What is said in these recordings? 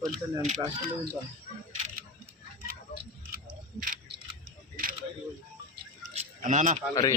కొంచెం నేను. క్లాస్లో ఉంటాను అన్నా అరే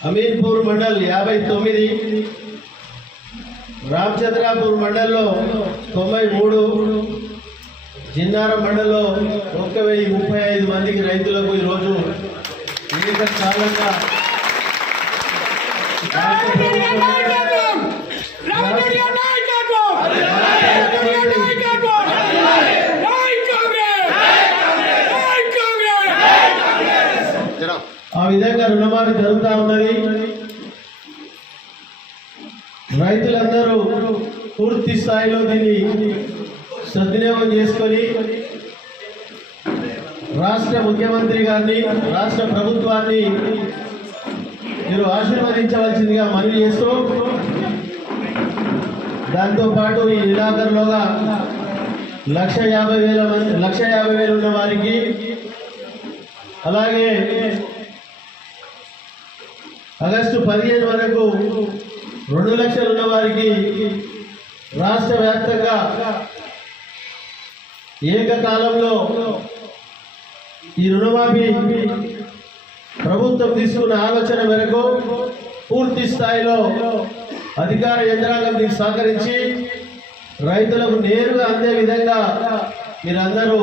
అమీన్పూర్ మండల్ యాభై తొమ్మిది రామచంద్రాపూర్ మండల్లో తొంభై మూడు జిన్నారం మండల్లో ఒక వెయ్యి ముప్పై ఐదు మందికి రైతులకు ఈరోజు ఎన్నికల కారణంగా ఆ విధంగా రుణమాఫీ జరుగుతూ ఉన్నది. రైతులందరూ పూర్తి స్థాయిలో దీన్ని సద్వినియోగం చేసుకొని రాష్ట్ర ముఖ్యమంత్రి గారిని రాష్ట్ర ప్రభుత్వాన్ని మీరు ఆశీర్వదించవలసిందిగా మనవి చేస్తూ దాంతోపాటు ఈ నెలాఖరులోగా లక్ష యాభై వేల మంది లక్ష యాభై వేలు ఉన్న వారికి అలాగే ఆగస్టు పదిహేను వరకు రెండు లక్షలు ఉన్న వారికి రాష్ట్ర వ్యాప్తంగా ఏకకాలంలో ఈ రుణమాఫీ ప్రభుత్వం తీసుకున్న ఆలోచన మేరకు పూర్తి స్థాయిలో అధికార యంత్రాంగం దీనికి సహకరించి రైతులకు నేరుగా అందే విధంగా మీరందరూ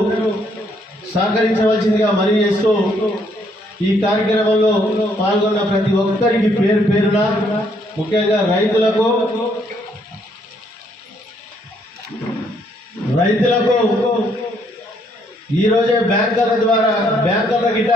సహకరించవలసిందిగా మనవి చేస్తూ ఈ కార్యక్రమంలో పాల్గొన్న ప్రతి ఒక్కరికి పేరు పేరున ముఖ్యంగా రైతులకు రైతులకు ఈరోజే బ్యాంకర్ల ద్వారా బ్యాంకర్ల గిట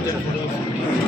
Gracias.